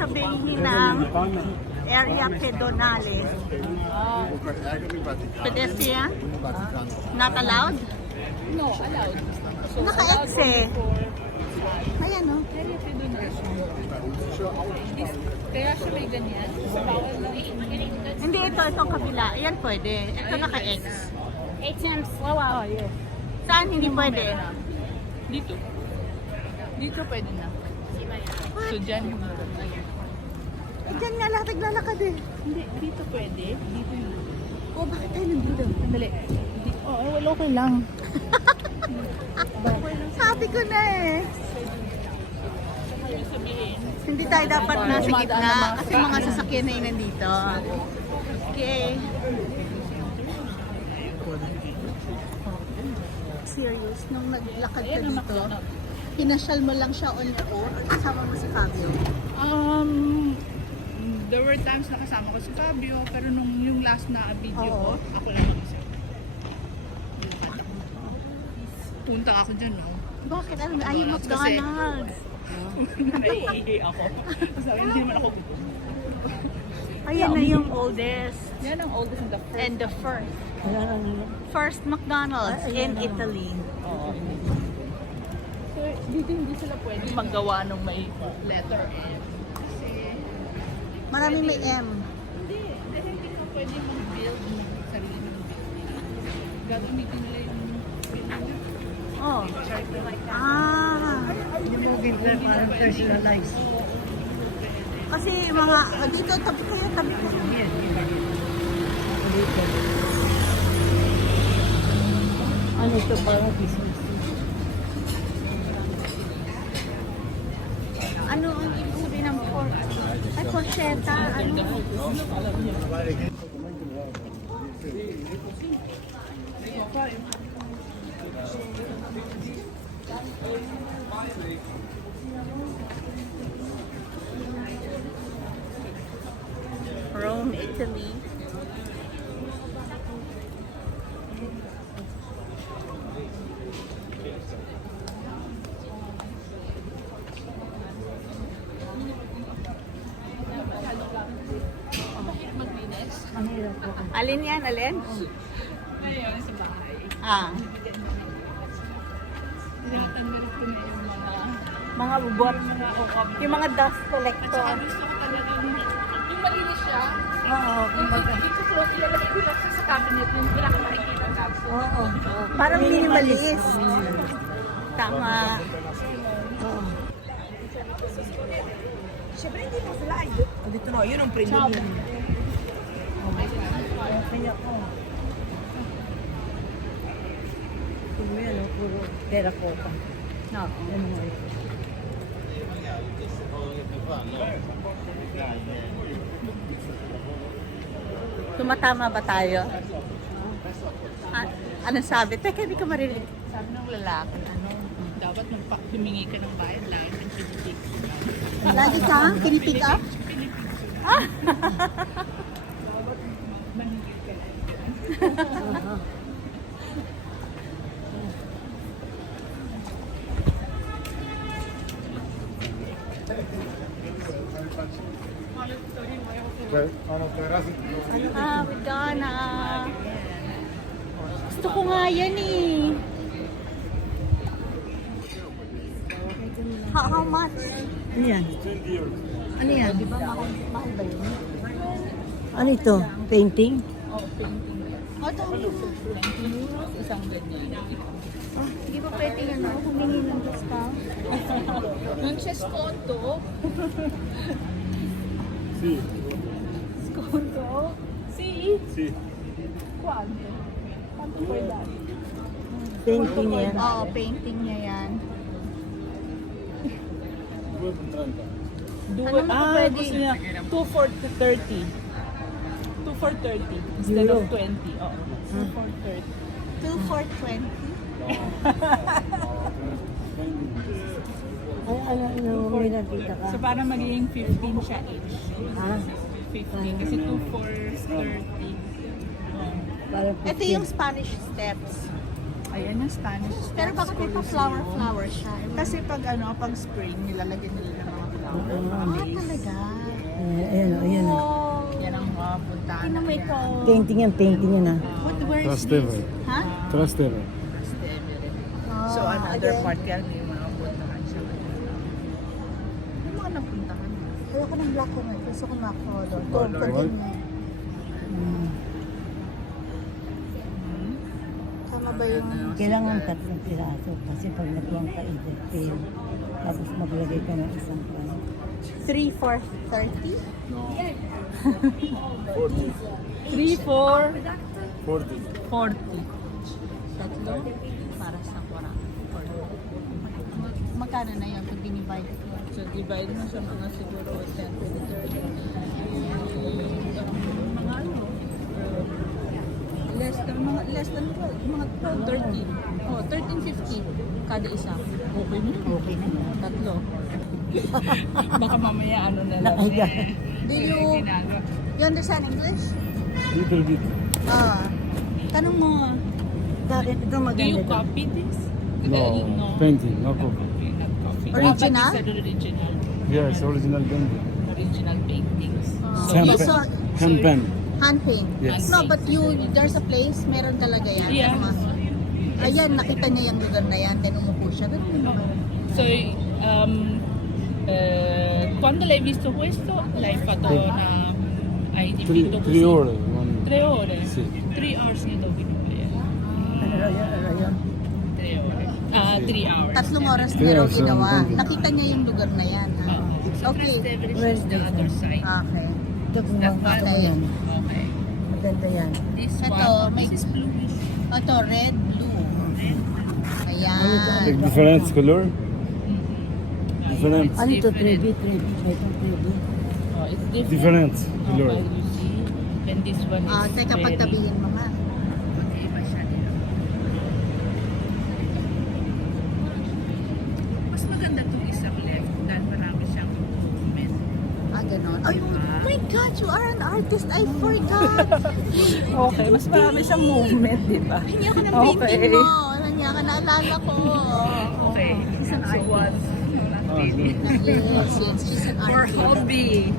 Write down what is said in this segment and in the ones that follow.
sabihin ng area pedonale. Pedestrian? Not allowed? No, allowed. So, Naka-X eh. Ayan o. area pedonale. Kaya siya may ganyan. Bawal lang. Hindi, itong kabila. Ayan pwede. Ito naka-X. Oh, yes. Saan hindi pwede? Dito. Dito pwede na. So, dyan. Eh, dyan nga lahat naglalakad eh. Hindi, dito pwede. Dito na. Oh, bakit tayo nandito? Dali. Wala okay lang. Sabi ko na eh. Hindi tayo dapat nasa gitna kasi mga sasakyan na yun nandito. Okay. Serious, nung naglakad ka dito, pinasyal mo lang siya on your own or kasama mo si Fabio? There were times na kasama ko si Fabio, pero nung yung last na video ko, Oo. ako lang mag-isa. Punta ako dyan, no? Bakit? Ano? Ayaw McDonald's. Naiihi ako. Sabi, hindi naman ako pupunta. Ayan na yung oldest Yan ang oldest and the first. and the first. First McDonald's in Italy. Oo. So, dito hindi sila pwede maggawa nung may letter M. Kasi, Maraming may M. hindi. Dahil hindi ka pwede mag-build ng sarili ng building. Gagamitin nila yung building. Oh. Ah. Kasi mga, dito, tabi kayo, tabi kayo. Ano ito parang business? Ano ang ibig sabihin ng pork? Ay, porchetta. Ano? Rome, Italy. Ang hirap po. Alin yan? Alin? Ngayon, sa bahay. Ah, Tinatanggal ko na yung mga bubot. mga Yung mga dust At collector. saka gusto ko talagang, yung malinis siya, Oo, kumbaga. dito close, ilalagay ko lang siya sa cabinet, yung wala ka makikita tabs. Oo. Parang minimalist. Tama. Oo. Siyempre hindi mo sila ay. Dito na, yun ang premium yan. Kaya ko. Puro yan, no? Puro pera ko pa. Oo. Yan mo eh. Tumatama ba tayo? Ah, anong sabi? Teka, hindi ko marinig. Sabi ng lalaki, dapat humingi ka ng bayad lang ng pinitig. Lagi ka? Pinipick up? Ah! Manigil ka lang. Ah, Madonna. Gusto ko nga yan eh. How much? Ano yan? Ano yan? Di ba mahal ba yun? Ano ito? Painting? Oh, painting. Oh, dami. 90 euros, isang ganyan. Hindi ba pwede yan, no? Humingi ng discount? Yung chest conto, Sì, conto, sì, sì. quanto? Quanto puoi dare? Painting yan. Oo, painting niya yan. 2,30. Ano mo pwede? gusto niya 2 for 30. 2 for 30 instead Euro. of 20. Oo. 2 for 30. 2 for 20? Ano, may nakita ka? So para magiging 15 siya each. Ah, 15 kasi 2 for 30. parang Ito yung Spanish steps. Ayan yung Spanish. Pero bakit may pa flower siya? Kasi pag ano, pag spring, nilalagyan nila ng mga flowers. Ah, talaga? tinan mo ito. Painting yan ah. Where is Trastevere. this? Ha? Trastevere. So another again. part yan, may mga puntahan siya. May mga napuntahan. Ayoko ng black and white. Gusto ko makakolor. Color. Continue. Tama ba yung... Kailangan 3 piraso kasi pag nagawang ka i-fail. Tapos maglagay ka ng isang plano. 3 for 30? 3, 4, 40. 40. Tatlo? Para sa 40. Magkano na yan pag dinivide ko? So divide mo sa mga siguro 10 to the 30. Mga ano? Less than 12, mga 12, 13. Oh, 13.50 kada isa. Okay na. Okay na yan. Tatlo. Baka mamaya ano na lang. Do you understand English? Little bit. Tanong mo. Bakit ito Do you maganda to? copy this? No, painting, no copy. Okay, not copy. Original? But it's original. Yes, original painting. Original paintings. Hand you pen. saw Hand pen. hand paint? Yes. No, but there's a place, meron talaga yan. Yeah. Ayan, nakita niya yung lugar na yan, then umupo siya. Ganun yun naman. So, quando l'hai visto questo, l'hai fatto hai dipinto così? 3 ore. 3 ore? Sì. 3 hours nito binibili. Ano yun? 3 ore. 3 hours. 3 oras Yeah, niya raw so, ginawa. okay. Nakita niya yung lugar na yan. Ha? Okay. Where is the this other one? side. Okay. Ito kung makakita mo yan. Okay. Maganda yan. This Ito, one, may- this is bluish. Ito, red, blue. Ayan. Like different color. Different. Ano ito? 3B? 3B? May itong 3B? Oh, it's different. Different Okay, color. you see. And this one is Teka, very- pagtabihin mo nga. Magkaiba siya nila. Mas maganda itong isang left dahil marami siyang movement. Ganon. Ay, oh my God, you are an artist. I forgot. Okay, mas marami siyang movement, di ba? Hingi ako ng Okay. painting mo. Nandiyan ka, naalala ko. Okay. So what? Yes, she's an For artist. hobby.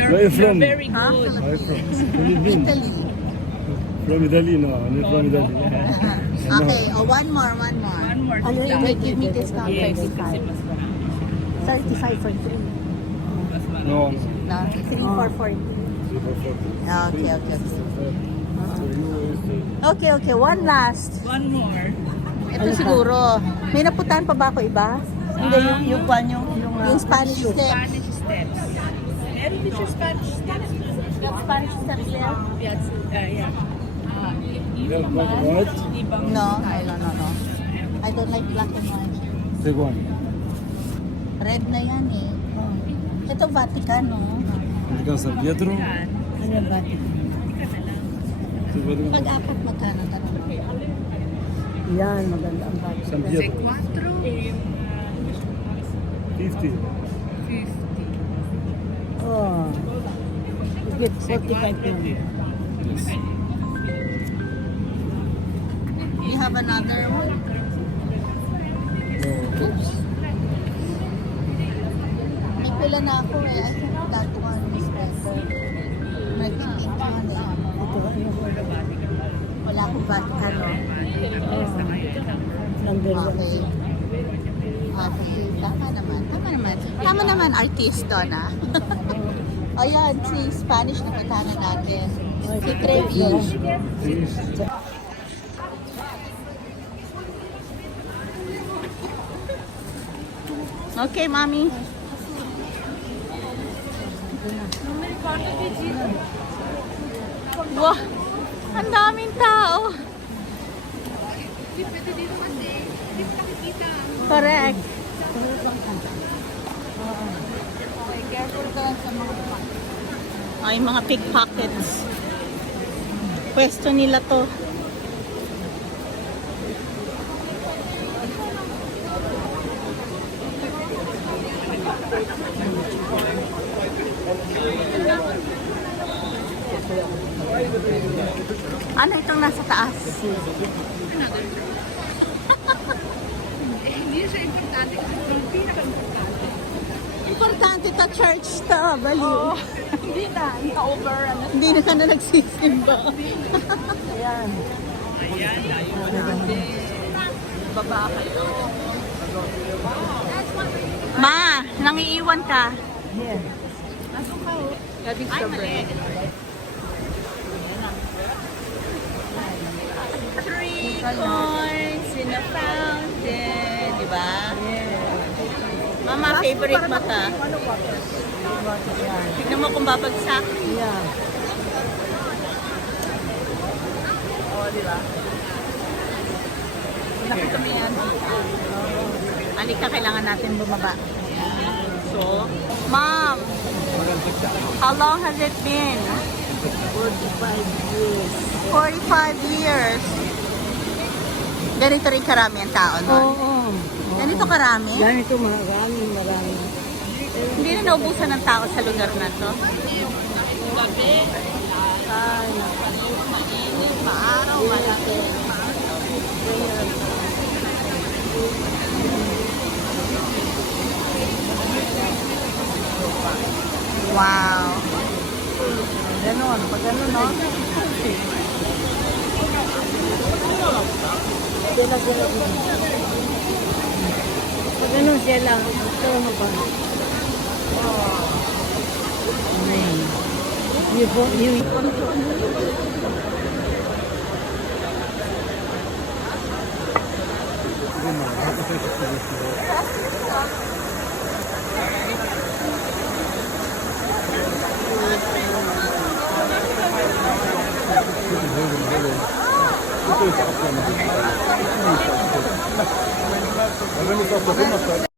Where you from? Very good. I'm from Philippines. Italy. From Italy, no. I'm from Italy. Okay, one more. One more Ano to yun? that. Give me discount Yes, kasi 35. mas marami. 35 for 3. Mas marami. No. No, 3 for 40. Okay. Okay, one last. One more. Ito siguro. May napuntahan pa ba ako iba? Hindi, yung kwan yung Yung Spanish steps. Spanish steps. Meron din siya Spanish steps. Yung Spanish steps there? Yeah. Yeah, Ibang black and white. ibang No. I don't like black and white. Take one. Red na yan eh. Ito Vatican, no? Vatican San Pietro. yan. ano ba? Pag-apat magkano tanong? Yan, maganda ang bati. San Kasi Pietro. 50. 50. Oh. You get 45 yan. Yes. You have another one? Oops. May pila na ako eh. I think that one is better. I think it one eh. Ito, ano ko? Wala akong Vatican, no? Number 1. Okay. Okay, Tama naman, artist doon ah. Ayan, si Spanish na kitanan natin. Si Trevi. Okay, mami. Wow, ang daming tao. Correct. Careful ka lang sa mga ay, mga pickpockets. Pwesto nila to. Ano itong nasa taas? Hindi siya importante kasi yung pinaka-importante. Importante ta church ta, baliw. Hindi na. Na-over. Ano? Hindi na ka na nagsisimba. Ayan. Baba kayo. Ma, nangiiwan ka. Here. Nasok ka oh. Gabing strawberry. Three coins in a fountain. Di ba? Mama, favorite mo ta. Yan. Tignan mo kung babagsak. Yeah. Oo, di ba? Nakita mo yan. Alika, kailangan natin bumaba. So, Mom, how long has it been? 45 years. 45 years. Ganito rin karami ang tao, no? Oo. Ganito karami? Ganito marami. Hindi na naubusan ng tao sa lugar na to. Maaraw, malaki. Wow. Ganon. Pag ganon, no? Pag ganon siya lang. Ito mo ba? Amen. You Wenn ich auf der Römer